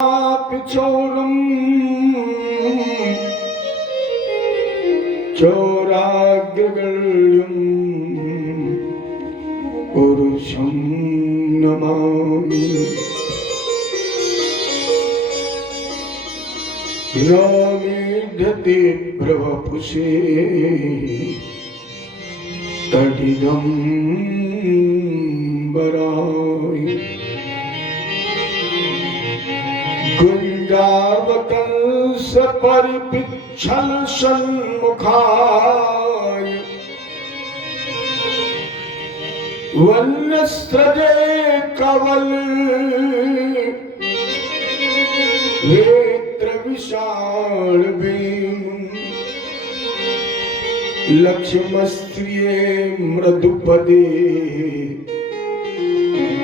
चोरम चोराग्रगण्यं पुरुषं नमामि। रामेढ्यते प्रवपुषे तडिदम्बराय गुञ्जावतंस परिपिच्छल सन्मुखाय वन्यस्रजे कवल वेत्र विशाल भीम लक्ष्मस्त्रिये मृदुपदे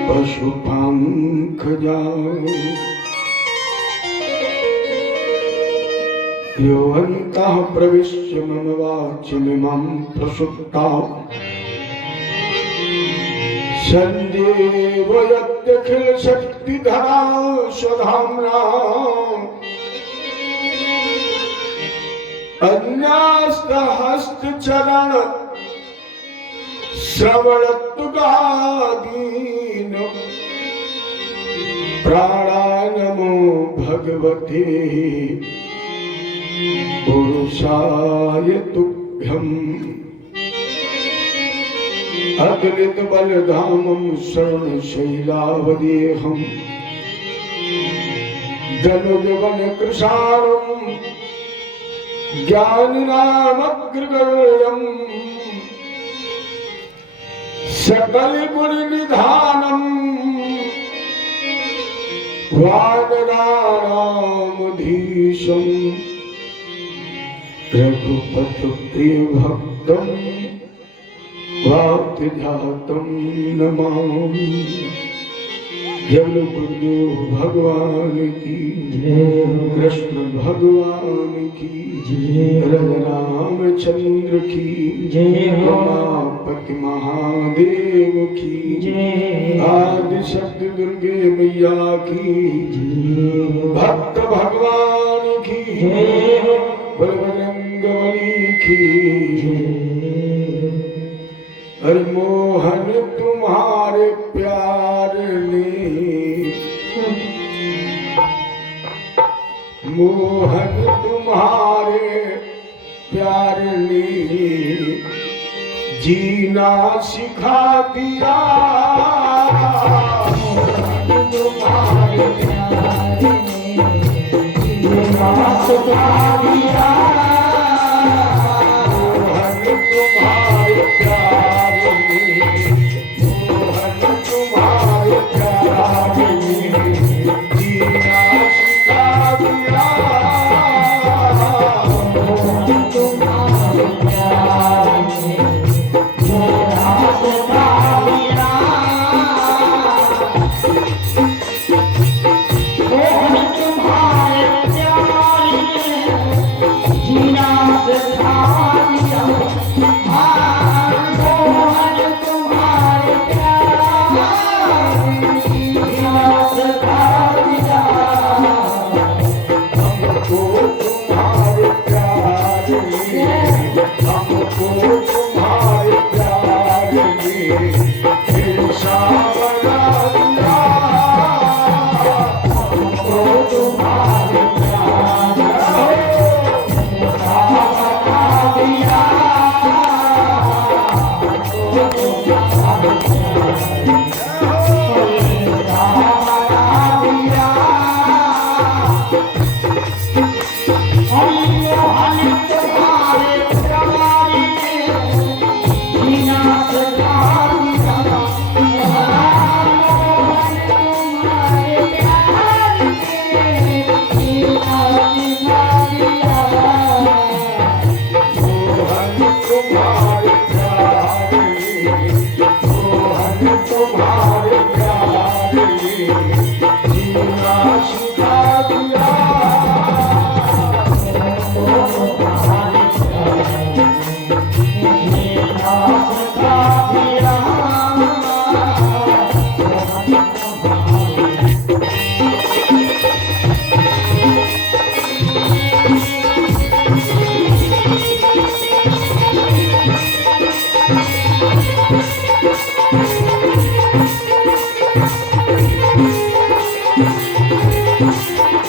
पशुपंखजाय यो अन्तः प्रविश्य मम वाचमिमं प्रसुप्तां सन्देवयत्यखिलशक्तिधरा स्वधाम्ना अन्यास्तहस्तचरण श्रवणत्वगादीन प्राणानमो भगवते पुरुषाय तुभ्यम्। अगलित बलधामं शरणशैलावदेहं दनुजवन कृशारं ज्ञानिनामग्रगण्यं सकल गुण निधानं वानराणामधीशं रघुपत प्रिय भक्तं वाक्यजातं नमामि। जब गुरुदेव भगवान की कृष्ण भगवान की रामचंद्र की उमापति महादेव की आदि शक्ति दुर्गे मैया की भक्त भगवान की बजरंगबली की। हर मोहन तुम्हारे प्यार ने मोहन तुम्हारे प्यार ने जीना सिखा दिया। तुम्हारे प्यार ने जीना सिखा दिया। मोहन तुम्हारे प्यार ने मोहन तुम्हारे प्यार ने जीना सिखा दिया। मोहन तुम्हारे प्यार ने जीना सिखा दिया। मोहन तुम्हारे प्यार ने Thank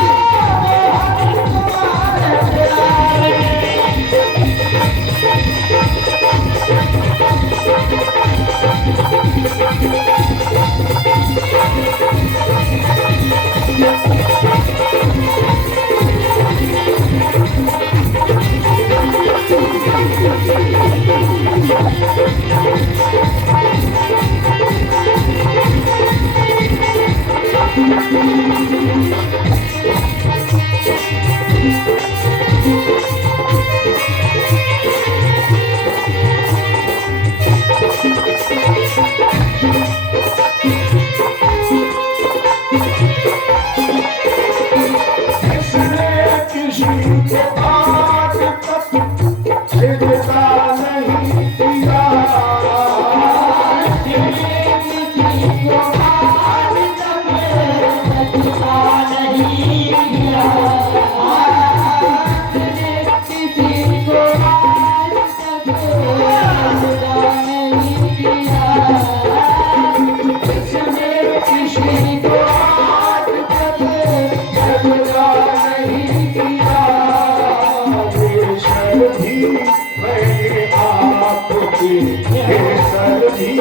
you. केसर भी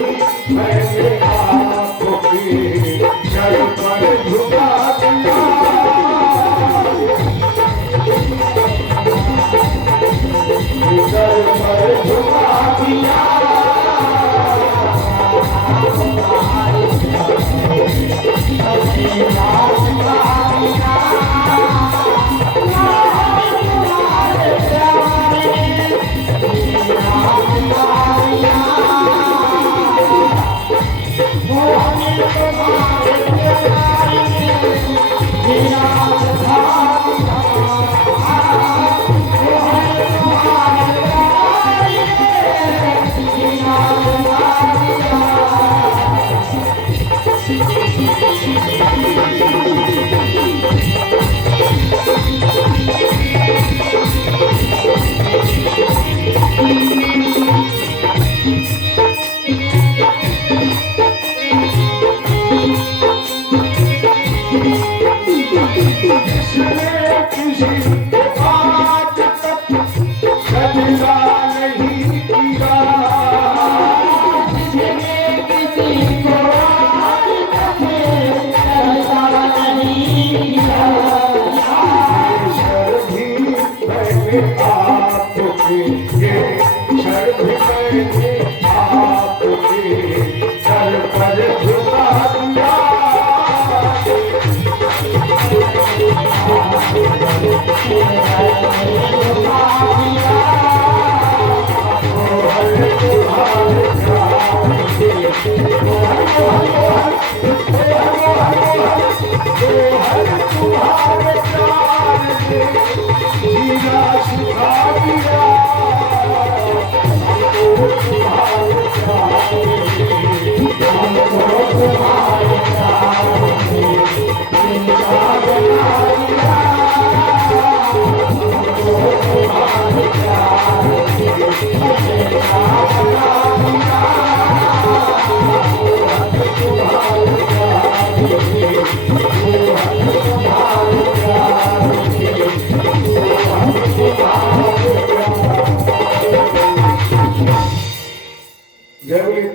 मैंने आपके चल पर झुका दिया चल पर झुका दिया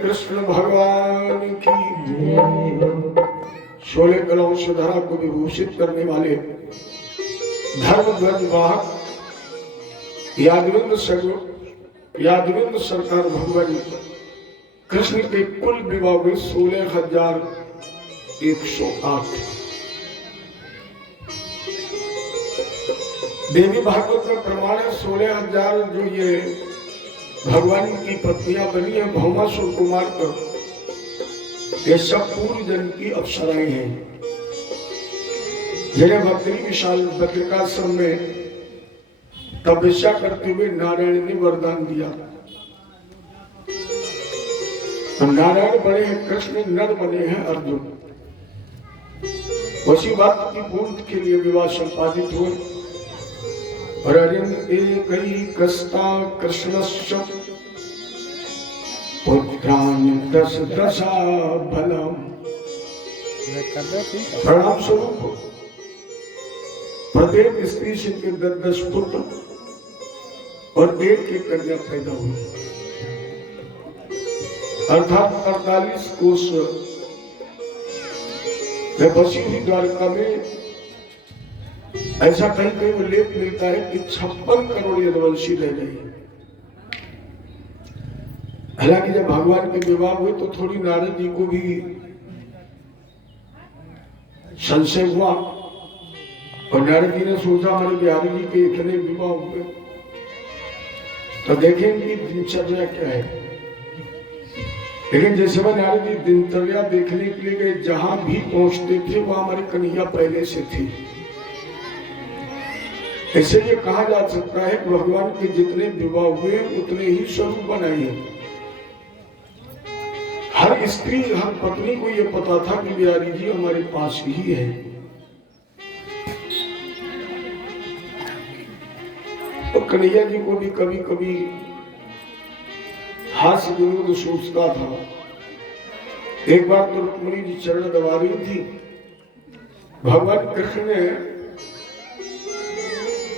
कृष्ण भगवान की शोले कलाओं से धरा को विभूषित करने वाले धर्म ध्वज वाहक यादविंद सरकार भगवान कृष्ण के कुल विवाह हुए 16,108। देवी भागवत में प्रमाण है 16,000 जो ये भगवान की पत्नियां बनी है भौमासुर कुमार पर, ये सब पूर्व जन्म की अप्सराएं हैं जिन्हें भक्ति विशाल बद्रिकाश्रम में तपस्या करते हुए नारायण ने वरदान दिया। तो नारायण बने हैं कृष्ण, नर बने हैं अर्जुन। उसी बात की पूर्ति के लिए विवाह संपादित हुए। एकैकस्ता कृष्णस्य पुत्राणि दश दशा बलम्। प्रणाम स्वरूप प्रत्येक स्त्री से 10 पुत्र और 1 कन्या पैदा हुई, अर्थात 48 कोष बसी हुई द्वारका में। ऐसा कहीं कहीं उल्लेख मिलता है कि 56 करोड़ यदुवंशी रह गए। हालांकि जब भगवान के विवाह हुए तो थोड़ी नारद जी को भी संशय हुआ और नारद जी ने सोचा हमारे बिहारी जी के इतने विवाह हुए तो देखें इनकी दिनचर्या क्या है। लेकिन जैसे मैं नारद जी दिनचर्या देखने के लिए गए, जहां भी पहुंचते थे वहां हमारी कन्हैया पहले से थी। ऐसे ये कहा जा सकता है कि भगवान के जितने विवाह हुए उतने ही स्वरूप बनाए। हर स्त्री हर पत्नी को यह पता था कि बिहारी जी हमारे पास ही है। तो कन्हैया जी को भी कभी कभी हास्य विनोद सोचता था। एक बार तो रुक्मिणी जी चरण दबा रही थी, भगवान कृष्ण ने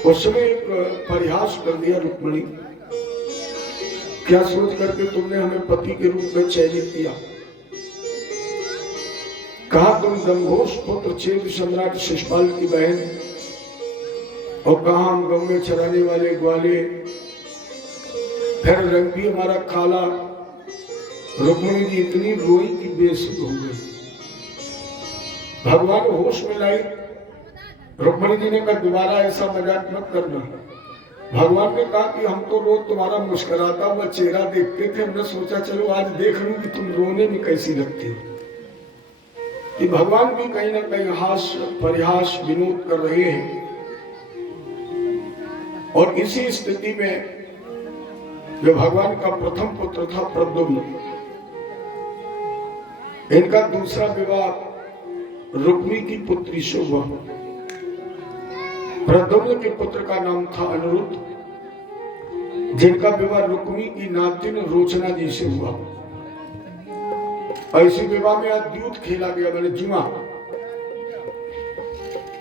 उसमें एक परिहास कर दिया रुक्मिणी कि क्या सोच करके तुमने हमें पति के रूप में चयनित किया? कहा तुम गंगोष पुत्र चेद सम्राट शिशुपाल की बहन, और कहा हम गांव में चराने वाले ग्वाले, फिर रंग भी हमारा काला। रुक्मिणी जी इतनी रोई कि बेसुध हो गई। भगवान होश में लाई। रुक्मिणी जी ने कहा दोबारा ऐसा मजाक मत करना। भगवान ने कहा कि हम तो रोज तुम्हारा मुस्कुराता हुआ चेहरा देखते थे, हमने सोचा चलो आज देख लूं कि तुम रोने में कैसी लगती हो। कि भगवान भी कहीं ना कहीं हास्य परिहास विनोद कर रहे हैं। और इसी स्थिति में जो भगवान का प्रथम पुत्र था प्रद्युम्न, इनका दूसरा विवाह रुक्मी की पुत्री से हुआ। प्रद्युम्न के पुत्र का नाम था अनिरुद्ध, जिनका विवाह रुक्मी की नातिन रोचना जी से हुआ। ऐसे विवाह में अद्भुत खेला गया, मैंने जुआ।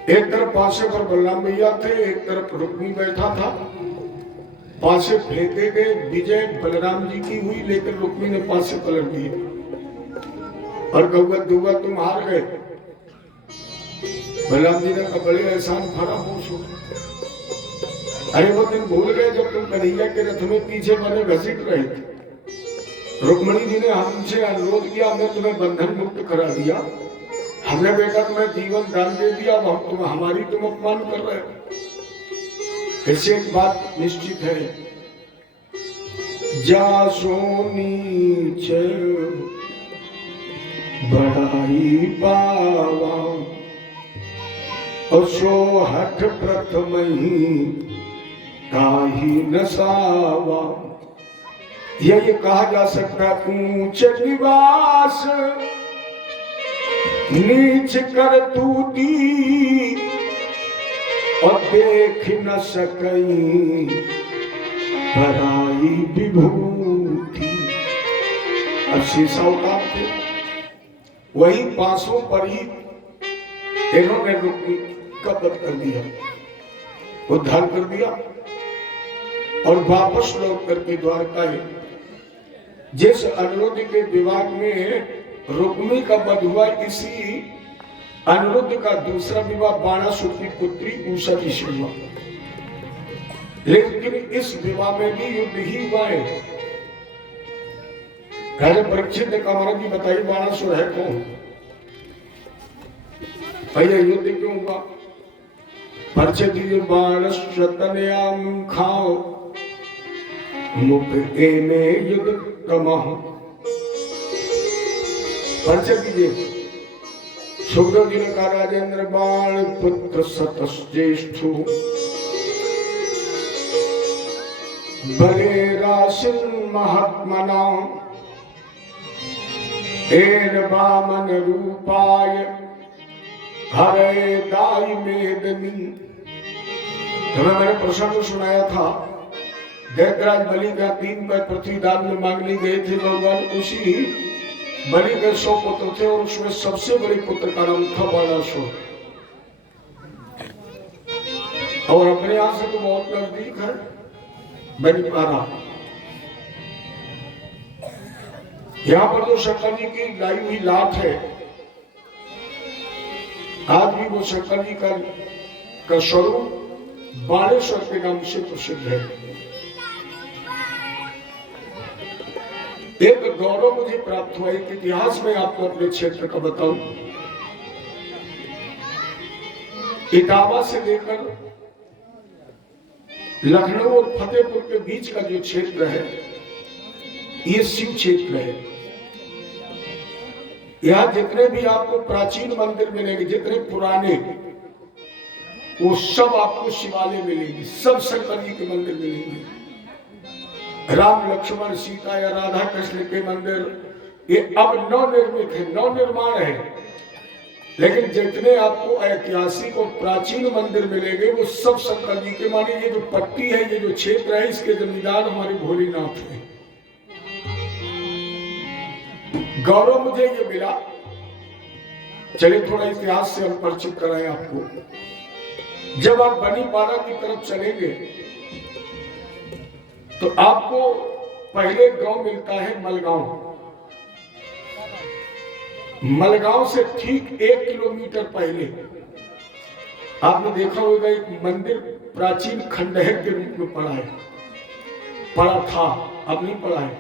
एक तरफ पासे पर बलराम भैया थे, एक तरफ रुक्मी बैठा था। पासे फेंके गए, विजय बलराम जी की हुई, लेकिन रुक्मी ने पासे पलट दिए और कहुआ दुआ तुम हार गए। बलराम जी ने कहा बड़े एहसान भरा होश हो। अरे वो दिन भूल गए जब तुम कन्हैया के रथ में पीछे बने घसीट रहे थे। रुक्मिणी जी ने हमसे अनुरोध किया, हमने तुम्हें बंधन मुक्त करा दिया, हमने बेटा तुम्हें जीवन दान दे दिया, अब हम तुम हमारी तुम अपमान कर रहे हो। इससे एक बात निश्चित है, जा सोनी च बढ़ाई पावा और सो हठ प्रथम ही काहि नसावा। ये कहा जा सकता है ऊंच निवास नीच कर तूती और देख न सकई पराई विभूति। अब शीशा उतार थे, वही बांसों पर ही इन्होंने रुक्मी का वध कर दिया, उद्धार कर दिया और वापस लौट करके द्वारका है। जिस अनिरुद्ध के विवाह में रुक्मी का वध हुआ, इसी अनिरुद्ध का दूसरा विवाह बाणासुर की पुत्री उषा जी से हुआ। लेकिन इस विवाह में भी युद्ध ही हुआ है। राजा परीक्षित ने कहा महाराज जी बताइए बाणासुर है कौन? भैया युद्ध क्यों हुआ? परिचय दीजिए। बाणस्य तनयाम खाओ मुख एने युद्ध तमह। परिचय दीजिए। सुखदेव जी ने कहा राजेंद्र बाण पुत्र सतस ज्येष्ठ बले राशिन महात्मना एन वामन रूपाय हरे दाई मेदनी। तुम्हें मैंने प्रसंग सुनाया था, दैत्यराज बलि का 3 बार पृथ्वी दान में मांगने गए थे भगवान। उसी बलि के 100 पुत्र थे और उसमें सबसे बड़े पुत्र का नाम था बाणासुर। और अपने यहां से तो बहुत नजदीक है बलिपारा। यहाँ पर जो शंकर जी की लाई हुई लाट है, आज भी वो शंकर जी का स्वरूप बाणेश्वर के नाम से प्रसिद्ध है। एक गौरव मुझे प्राप्त हुआ, एक इतिहास में आपको अपने क्षेत्र का बताऊं। इटावा से लेकर लखनऊ और फतेहपुर के बीच का जो क्षेत्र है, ये शिव क्षेत्र है। यहाँ जितने भी आपको प्राचीन मंदिर मिलेंगे, जितने पुराने, वो सब आपको शिवालय मिलेंगे, सब शंकर जी के मंदिर मिलेंगे। राम लक्ष्मण सीता या राधा कृष्ण के मंदिर ये अब नवनिर्मित है, नवनिर्माण है। लेकिन जितने आपको ऐतिहासिक और प्राचीन मंदिर मिलेंगे वो सब शंकर जी के। माने ये जो पट्टी है, ये जो क्षेत्र है, इसके जमींदार हमारे भोलेनाथ हैं। गौरव मुझे ये मिला। चलिए थोड़ा इतिहास से हम परिचित कराएं आपको। जब आप बनीपारा की तरफ चलेंगे तो आपको पहले गांव मिलता है मलगांव। मलगांव से ठीक 1 किलोमीटर पहले आपने देखा होगा एक मंदिर प्राचीन खंडहर के रूप में पड़ा था, अब नहीं पड़ा है।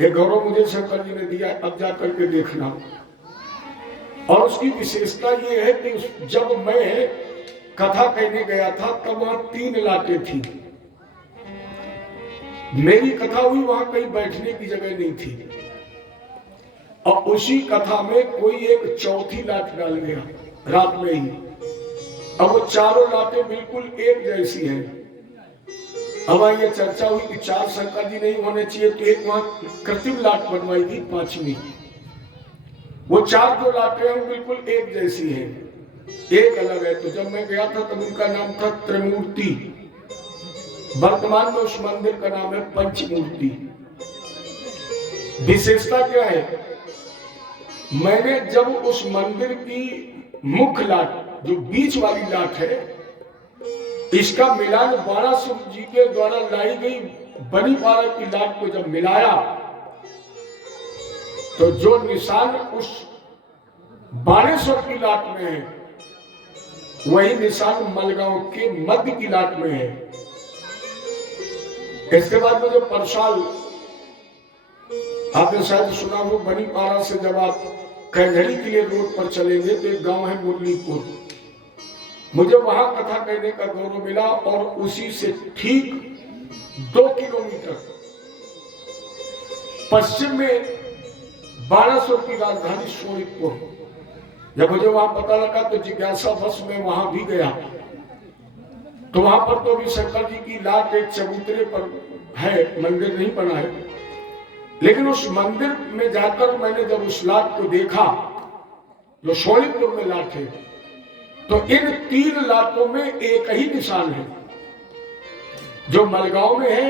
ये गौरव मुझे शंकर जी ने दिया, अब जाकर के देखना। और उसकी विशेषता ये है कि जब मैं कथा कहने गया था तब वहां 3 लाटें थी। मेरी कथा हुई, वहां कहीं बैठने की जगह नहीं थी। और उसी कथा में कोई एक चौथी लाट डाल गया रात में ही। अब वो चारों लाटें बिल्कुल एक जैसी हैं। अब ये चर्चा हुई कि 4 शंकर जी नहीं होने चाहिए, तो एक वहां कृत्रिम लाट बनवाई थी 5वीं। वो 4 जो लाटें हैं बिल्कुल एक जैसी हैं, एक अलग है। तो जब मैं गया था तब उनका नाम था त्रिमूर्ति। वर्तमान में उस मंदिर का नाम है पंचमूर्ति। विशेषता क्या है, मैंने जब उस मंदिर की मुख्य लाट, जो बीच वाली लाट है, इसका मिलान बाणासुर जी के द्वारा लाई गई बनी पारा की लाट को जब मिलाया, तो जो निशान उस बाणेश्वर की लाट में है वही निशान मलगांव के मध्य की लाट में है। इसके बाद में जो परसाल आपने शायद सुना हो, बनी पारा से जब आप कैंझरी के लिए रोड पर चलेंगे तो एक गांव है मुरलीपुर। मुझे वहां कथा कहने का गौरव मिला और उसी से ठीक 2 किलोमीटर पश्चिम में बाणासुर की राजधानी शोणितपुर। जब मुझे वहां पता लगा तो जिज्ञासा बस में वहां भी गया। तो वहां पर तो अभी शंकर जी की लाट एक चबूतरे पर है, मंदिर नहीं बना है। लेकिन उस मंदिर में जाकर मैंने जब उस लाट को देखा जो शोणितपुर में लाट है, तो इन 3 लाटों में एक ही निशान है। जो मलगांव में है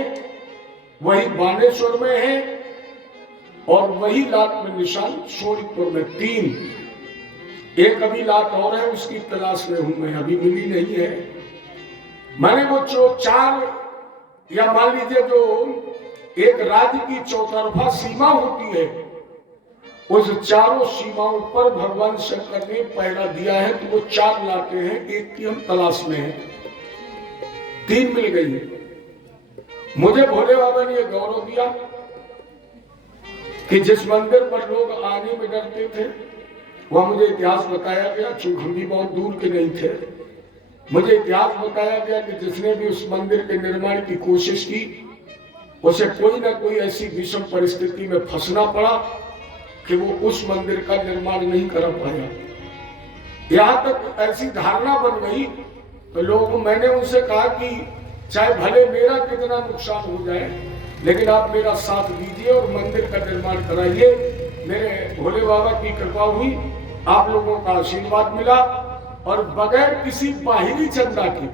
वही बानेश्वर में है और वही लाट में निशान शोणितपुर में। 3, एक अभी लाट और है, उसकी तलाश में हूं मैं, अभी मिली नहीं है। मैंने वो जो 4 या मान लीजिए जो एक राज्य की चौतरफा सीमा होती है, उस चारों सीमाओं पर भगवान शंकर ने पहरा दिया है। तो वो 4 लाटें हैं, एक की हम तलाश में हैं, 3 मिल गई। मुझे भोले बाबा ने यह गौरव दिया कि जिस मंदिर पर लोग आने में डरते थे, वह मुझे इतिहास बताया गया, चूंकि हम भी बहुत दूर के नहीं थे। मुझे इतिहास बताया गया कि जिसने भी उस मंदिर के निर्माण की कोशिश की, उसे कोई ना कोई ऐसी विषम परिस्थिति में फंसना पड़ा कि वो उस मंदिर का निर्माण नहीं कर पाया। यहां तक ऐसी धारणा बन गई तो लोगों, मैंने उनसे कहा कि चाहे भले मेरा कितना नुकसान हो जाए, लेकिन आप मेरा साथ दीजिए और मंदिर का निर्माण कराइए। मेरे भोले बाबा की कृपा हुई, आप लोगों का आशीर्वाद मिला और बगैर किसी बाहरी चंदा के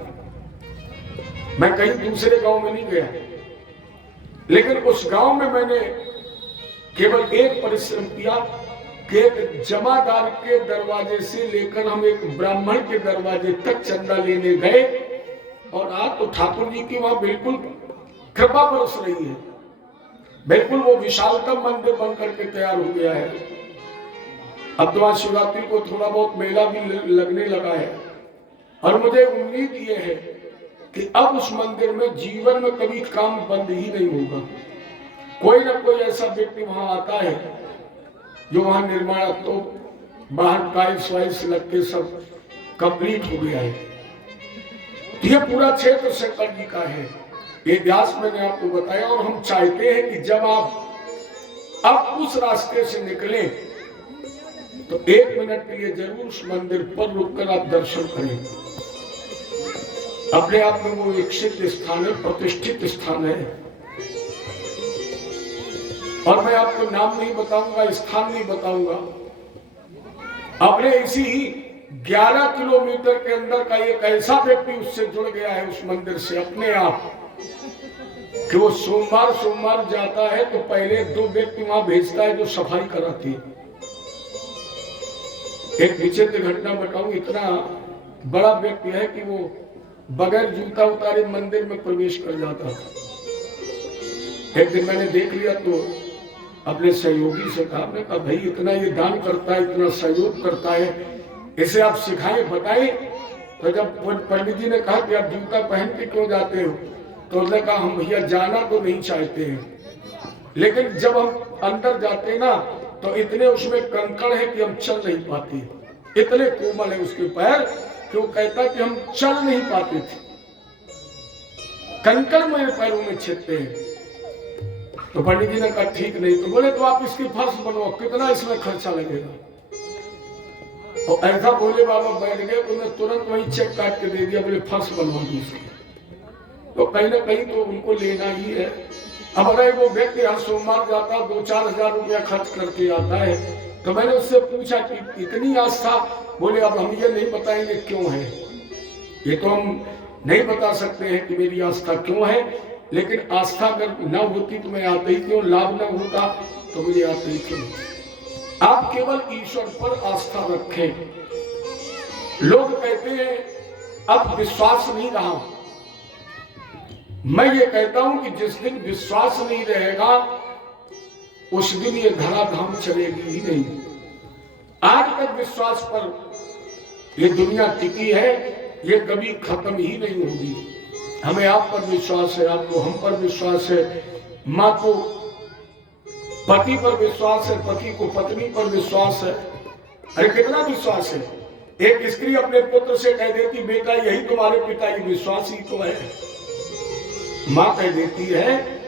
मैं कहीं दूसरे गांव में नहीं गया। लेकिन उस गांव में मैंने केवल एक परिश्रम किया कि एक जमादार के दरवाजे से लेकर हम एक ब्राह्मण के दरवाजे तक चंदा लेने गए। और आज तो ठाकुर जी की वहां बिल्कुल कृपा बरस रही है, बिल्कुल वो विशालतम मंदिर बनकर के तैयार हो गया है। अब तो आज शिवरात्रि को थोड़ा बहुत मेला भी लगने लगा है और मुझे उम्मीद ये है कि अब उस मंदिर में जीवन में कभी काम बंद ही नहीं होगा। कोई ना कोई ऐसा व्यक्ति वहां आता है जो वहां निर्माण, तो बाहर टाइल्स वाइल्स लग के सब कंप्लीट हो गया है। तो ये पूरा क्षेत्र शंकर जी का है, ये व्यास मैंने आपको बताया। और हम चाहते हैं कि जब आप अब उस रास्ते से निकले तो 1 मिनट के लिए जरूर उस मंदिर पर रुककर आप दर्शन करें। अपने आप में वो एक सिद्ध स्थान है, प्रतिष्ठित स्थान है। और मैं आपको नाम नहीं बताऊंगा, स्थान नहीं बताऊंगा। अपने इसी 11 किलोमीटर के अंदर का एक ऐसा व्यक्ति उससे जुड़ गया है उस मंदिर से अपने आप, कि वो सोमवार जाता है तो पहले 2 व्यक्ति वहां भेजता है जो सफाई कराती है। एक विचित्र घटना बताऊं, इतना बड़ा व्यक्ति है कि वो बगैर जूता उतारे मंदिर में प्रवेश कर जाता था। एक दिन मैंने देख लिया तो अपने सहयोगी से कहा, मैं कहा भाई इतना ये दान करता है, इतना सहयोग करता है, इसे आप सिखाए बताए। तो जब पंडित जी ने कहा कि आप जूता पहन के क्यों जाते हो, तो उसने कहा हम भैया जाना तो नहीं चाहते हैं, लेकिन जब हम अंदर जाते ना तो इतने उसमें कंकड़ है कि हम चल नहीं पाते, इतने कोमल है उसके पैर कि वो कहता कि हम चल नहीं पाते थे, कंकड़ मेरे पैरों में छिपते हैं। तो पंडित जी ने कहा ठीक नहीं, तो बोले तो आप इसकी फर्श बनवाओ, कितना इसमें खर्चा लगेगा। और ऐसा बोले बाबा बैठ गए, उन्हें तुरंत वही चेक काट के दे दिया, बोले फर्श बनवा दी इसकी। तो कहीं ना कहीं तो उनको लेना ही है। अब अगर वो व्यक्ति हर सोमवार जाता 2-4 हजार रुपया खर्च करके आता है, तो मैंने उससे पूछा कि इतनी आस्था, बोले अब हम ये नहीं बताएंगे क्यों है, ये तो हम नहीं बता सकते हैं कि मेरी आस्था क्यों है, लेकिन आस्था अगर न होती तो मैं आते ही क्यों, लाभ न होता तो मुझे आते ही क्यों। आप केवल ईश्वर पर आस्था रखें। लोग कहते हैं अब विश्वास नहीं रहा, मैं ये कहता हूं कि जिस दिन विश्वास नहीं रहेगा उस दिन ये धराधाम चलेगी ही नहीं। आज तक विश्वास पर ये दुनिया टिकी है, ये कभी खत्म ही नहीं होगी। हमें आप पर विश्वास है, आपको हम पर विश्वास है, माँ को पति पर विश्वास है, पति को पत्नी पर विश्वास है। अरे कितना विश्वास है। एक स्त्री अपने पुत्र से कह देती बेटा यही तुम्हारे पिता, ये विश्वास ही तो है। माँ कह देती है,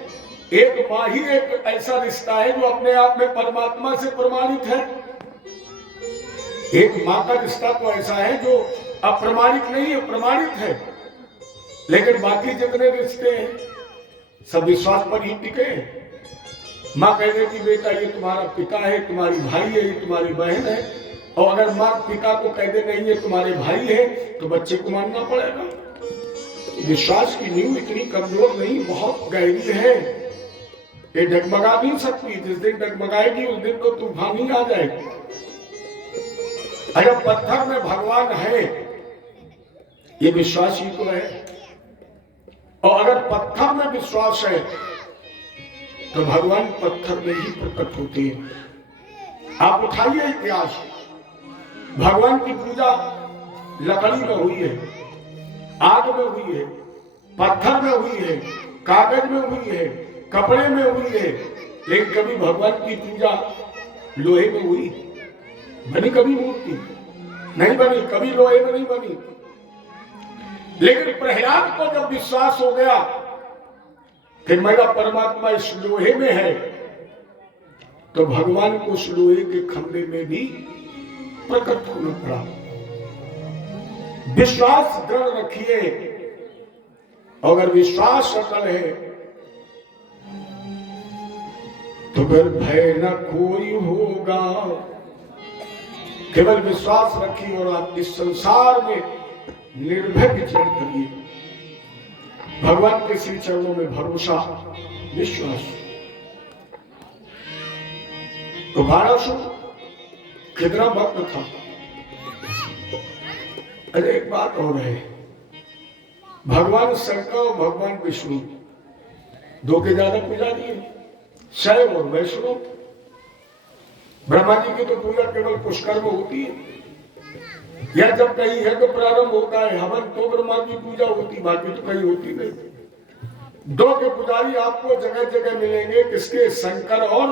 एक माँ ही एक ऐसा रिश्ता है जो अपने आप में परमात्मा से प्रमाणित है। एक माँ का रिश्ता तो ऐसा है जो अप्रमाणित नहीं है, प्रमाणित है। लेकिन बाकी जितने रिश्ते हैं सब विश्वास पर ही टिके हैं। माँ कह देती बेटा ये तुम्हारा पिता है, तुम्हारी भाई है, ये तुम्हारी बहन है। और अगर माँ पिता को कह दे नहीं ये तुम्हारे भाई है, तो बच्चे को मानना पड़ेगा। विश्वास की नींव इतनी कमजोर नहीं, बहुत गहरी है, ये डगमगा नहीं सकती। जिस दिन डगमगाएगी उस दिन तो तूफान ही आ जाएगी। अगर पत्थर में भगवान है, ये विश्वास ही तो है। और अगर पत्थर में विश्वास है तो भगवान पत्थर में ही प्रकट होते हैं। आप उठाइए इतिहास, भगवान की पूजा लकड़ी में हुई है, आग में हुई है, पत्थर में हुई है, कागज में हुई है, कपड़े में हुई है, लेकिन कभी भगवान की पूजा लोहे में हुई? बनी कभी मूर्ति? नहीं बनी, कभी लोहे में नहीं बनी। लेकिन प्रहलाद को जब विश्वास हो गया कि मेरा परमात्मा इस लोहे में है, तो भगवान को उस लोहे के खंभे में भी प्रकट होना पड़ा। विश्वास दृढ़ रखिए, अगर विश्वास अटल है तो फिर भय न कोई होगा। केवल विश्वास रखिए और आप इस संसार में निर्भय विचरण करिए। भगवान के श्री चरणों में भरोसा, विश्वास। तो 1200 कितना वक्त था। अरे एक बात और है, भगवान शंकर और भगवान विष्णु दो के ज्यादा पुजारी है, शैव और वैष्णव। ब्रह्मा जी की तो पूजा केवल पुष्कर में होती है, या जब कहीं है तो प्रारंभ होता है हवन, तो ब्रह्मा की पूजा होती, बाकी तो कहीं होती नहीं। दो के पुजारी आपको जगह जगह मिलेंगे, किसके? शंकर और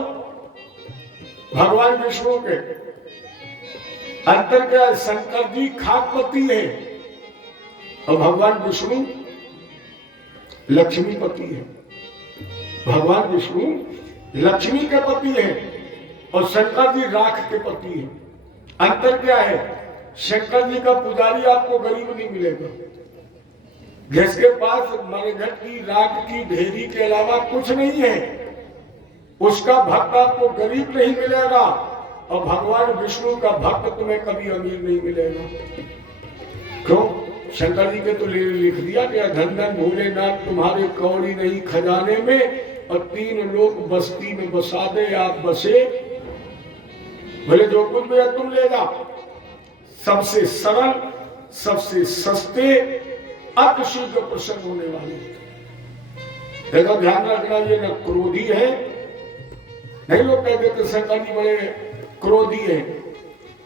भगवान विष्णु के। अंतर क्या है? शंकर जी खाकपति है और भगवान विष्णु लक्ष्मीपति है। भगवान विष्णु लक्ष्मी के पति है और शंकर जी राख के पति है। अंतर क्या है? शंकर जी का पुजारी आपको गरीब नहीं मिलेगा, जिसके पास मरघट की राख की ढेरी के अलावा कुछ नहीं है, उसका भक्त आपको गरीब नहीं मिलेगा। और भगवान विष्णु का भक्त तुम्हें कभी अमीर नहीं मिलेगा। क्यों? शंकर जी के तो लिख दिया गया, धन धन भोलेनाथ तुम्हारे कौड़ी नहीं खजाने में, और 3 लोग बस्ती में बसा दे आप बसे, भले जो कुछ भी है तुम ले जाओ। सबसे सरल, सबसे सस्ते, अतिशीघ्र प्रसन्न होने वाले। देखो ध्यान रखना, ये न क्रोधी है, नहीं लोग कहते थे शंकर जी बड़े क्रोधी है,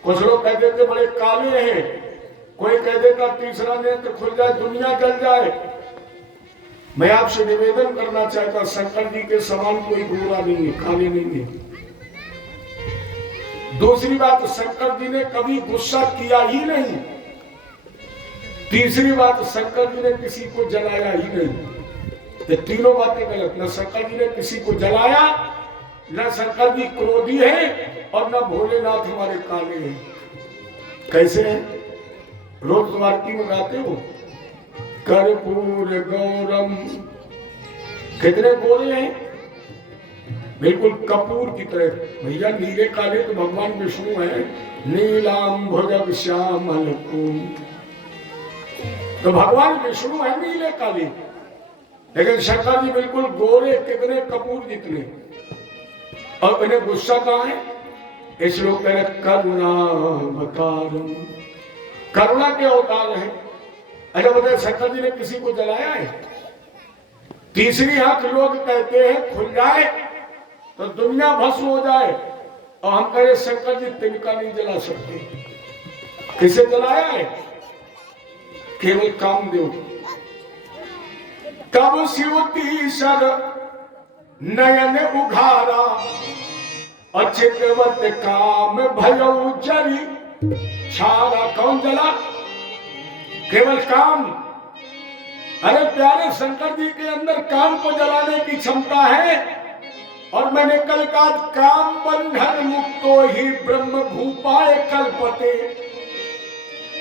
कुछ लोग कहते थे बड़े काले हैं, कोई कह देता तीसरा नेत्र खुल जाए दुनिया जल जाए। मैं आपसे निवेदन करना चाहता, शंकर जी के समान कोई गोरा नहीं है, काले नहीं है। दूसरी बात, शंकर जी ने कभी गुस्सा किया ही नहीं। तीसरी बात, शंकर जी ने किसी को जलाया ही नहीं। ये तीनों बातें गलत। न शंकर जी ने किसी को जलाया, न शंकर जी क्रोधी है, और न भोलेनाथ हमारे काले हैं। कैसे हैं? रोज तुम आरती में गाते हो कर्पूर गौरम, कितने गोरे हैं, बिल्कुल कपूर की तरह। भैया नीले काले तो भगवान विष्णु है, नीलाम भुजग श्यामल कुंज, तो भगवान विष्णु है नीले काले। लेकिन शंकर जी बिल्कुल गोरे, कितने कपूर जितने। और इन्हें गुस्सा कहां है? इस लोग कह रहे करुणा अवतारम, करुणा के अवतार है। अच्छा बताए शंकर जी ने किसी को जलाया है? तीसरी आंख लोग कहते हैं खुल जाए तो दुनिया भस्म हो जाए, और हम कह रहे शंकर जी तिनका नहीं जला सकते। किसे जलाया है? केवल कामदेव। तब शिवतीसर नयन उघारा, अचितवत काम भयउ जरी छारा। कौन जला? केवल काम। अरे प्यारे शंकर जी के अंदर काम को जलाने की क्षमता है। और मैंने कल कहा काम बंधन मुक्तो ही ब्रह्म भूपाए कल्पते।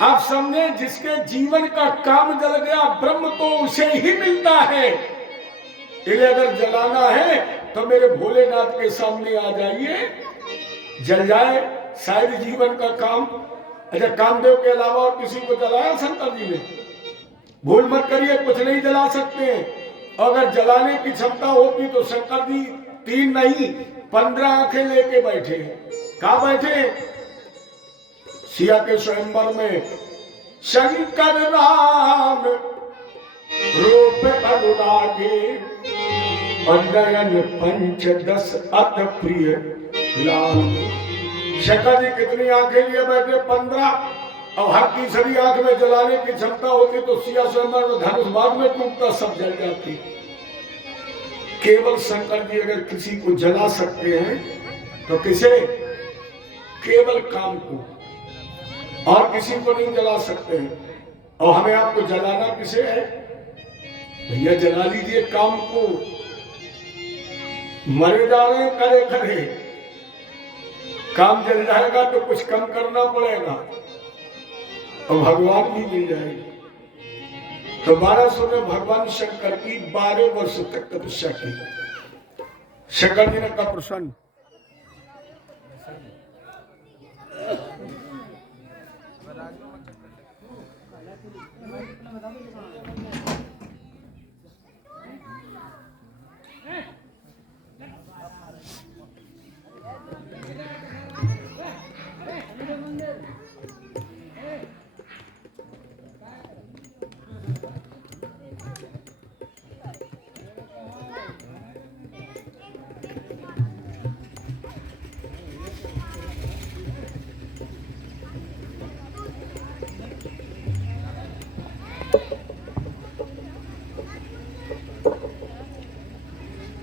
आप समझे, जिसके जीवन का काम जल गया ब्रह्म तो उसे ही मिलता है। इन्हें अगर जलाना है तो मेरे भोलेनाथ के सामने आ जाइए, जल जाए शायद जीवन का काम। अच्छा कामदेव के अलावा और किसी को जलाया शंकर जी ने? भूल मत करिए, कुछ नहीं जला सकते। अगर जलाने की क्षमता होती तो शंकर जी 3 नहीं 15 आंखें लेके बैठे। कहां बैठे? सिया के स्वयंवर में। शंकर राम रूप अनुरागे, और नयन 5-10 अत प्रिय लाग। शंकर जी कितनी आंखें लिए बैठे? 15। और हर तीसरी आंख में जलाने की क्षमता होती तो सिया स्वयंवर में धनुष बाग में टूटता सब जल जाती। केवल शंकर जी अगर किसी को जला सकते हैं तो किसे? केवल काम को, और किसी को नहीं जला सकते हैं। और हमें आपको जलाना किसे है? भैया जला लीजिए काम को। मरे जा रहे करे करे, काम जल जाएगा तो कुछ कम करना पड़ेगा, और भगवान भी मिल जाएगी। तो 1200 में भगवान शंकर की 12 वर्ष तक तपस्या की। शंकर जी ने कहा प्रसन्न।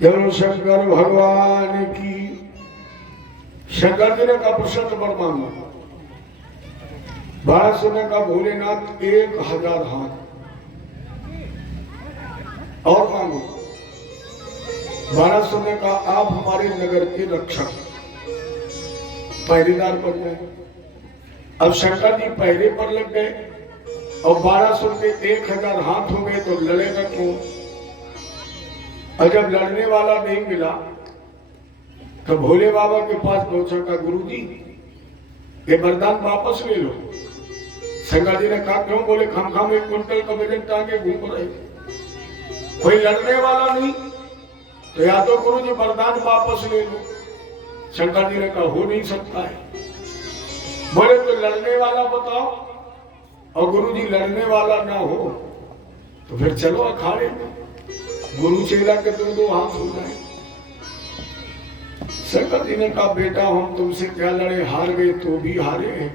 जब शंकर भगवान की, शंकर जी ने कहा प्रसन्न वर मांगो। 1200 ने कहा भोलेनाथ 1000 हाथ और मांगो। 1200 ने कहा आप हमारे नगर के रक्षक, पहरेदार बन गए। अब शंकर जी पहरे पर लग गए, और 1200 के 1000 हाथ हो गए, तो लड़ेगा क्यों? और जब लड़ने वाला नहीं मिला तो भोले बाबा के पास पहुंचा, का गुरुजी ये वरदान वापस ले लो। शंकर जी ने कहा क्यों? बोले खम 1 क्विंटल का वजन टांगे घूम रहे, कोई लड़ने वाला नहीं, तो या तो गुरुजी वरदान वापस ले लो। शंकर जी ने कहा हो नहीं सकता है। बोले तो लड़ने वाला बताओ, और गुरुजी लड़ने वाला ना हो तो फिर चलो अखाड़े में। गुरु चेला के दो हाथ हो जाए। शंकर जी ने कहा बेटा हम तुमसे क्या लड़े, हार गए तो भी हारे हैं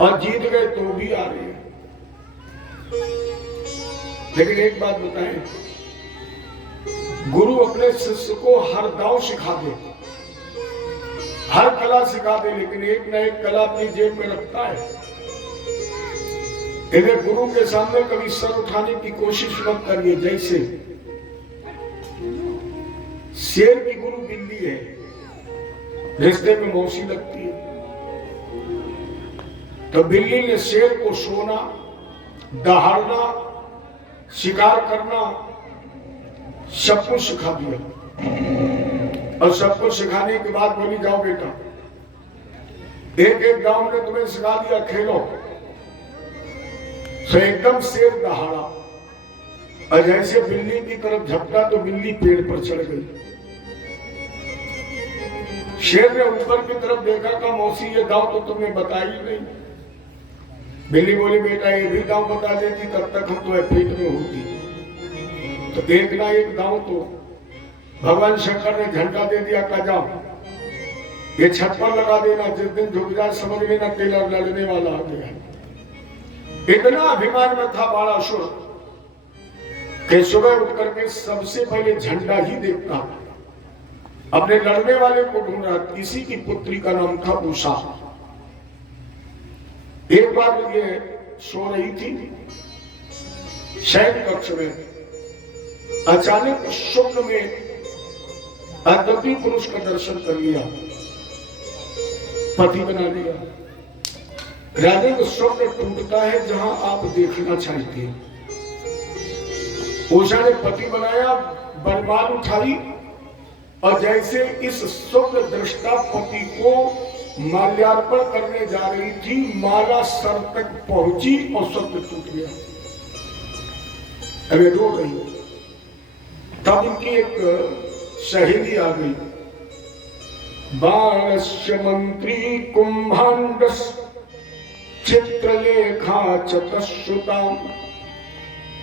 और जीत गए तो भी हारे हैं। लेकिन एक बात बताएं, गुरु अपने शिष्य को हर दांव सिखा दे, हर कला सिखा दे, लेकिन एक न एक कला अपनी जेब में रखता है। इन्हें गुरु के सामने कभी सर उठाने की कोशिश मत करिए। जैसे शेर की गुरु बिल्ली है, रिश्ते में मौसी लगती है, तो बिल्ली ने शेर को सोना, दहाड़ना, शिकार करना सब कुछ सिखा दिया। और सब कुछ सिखाने के बाद बोली जाओ बेटा, एक एक गांव ने तुम्हें सिखा दिया, खेलो। तो एकदम शेर दहाड़ा और जैसे बिल्ली की तरफ झपटा तो बिल्ली पेड़ पर चढ़ गई। शेर ने ऊपर की तरफ देखा, का मौसी ये दांव तो तुमने बताई नहीं। बिल्ली बोली बेटा ये भी दांव बता देती तब तक हम तो पेट में होती। तो एक ना एक दांव तो भगवान शंकर ने झंडा दे दिया, का जाओ ये छत पर लगा देना, जिस दिन झुक जाए समझ लेना टेलर लड़ने वाला आ गया। इतना अभिमान में था बाणासुर कि सुबह उठ करके सबसे पहले झंडा ही देखता, अपने लड़ने वाले को ढूंढ रहा। किसी की पुत्री का नाम था उषा। एक बार ये सो रही थी शयन कक्ष में, अचानक स्वप्न में अद्वितीय पुरुष का दर्शन कर लिया, पति बना लिया। राजा का स्वप्न टूटता है जहां आप देखना चाहते हैं। उषा ने पति बनाया, बरमान उठाई और जैसे इस स्वप्न दृष्टा पति को माल्यार्पण करने जा रही थी, माला सर तक पहुंची और स्वप्न टूट गया। अबे रो रही। तब उनकी एक सहेली आ गई। बाणस्य मंत्री कुंभांडस चित्रलेखा चतुश्रुता।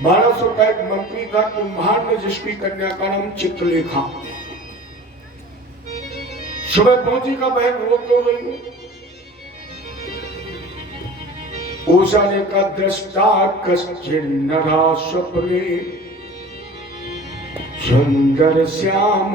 बाणासुर का एक मंत्री था कुंभांड, जिसकी कन्या का नाम चित्रलेखा। सुबह पहुंची का बहन रो क्यों रही? उषा ने का दृष्टा कश्चिन्नरा स्वप्ने सुंदर श्याम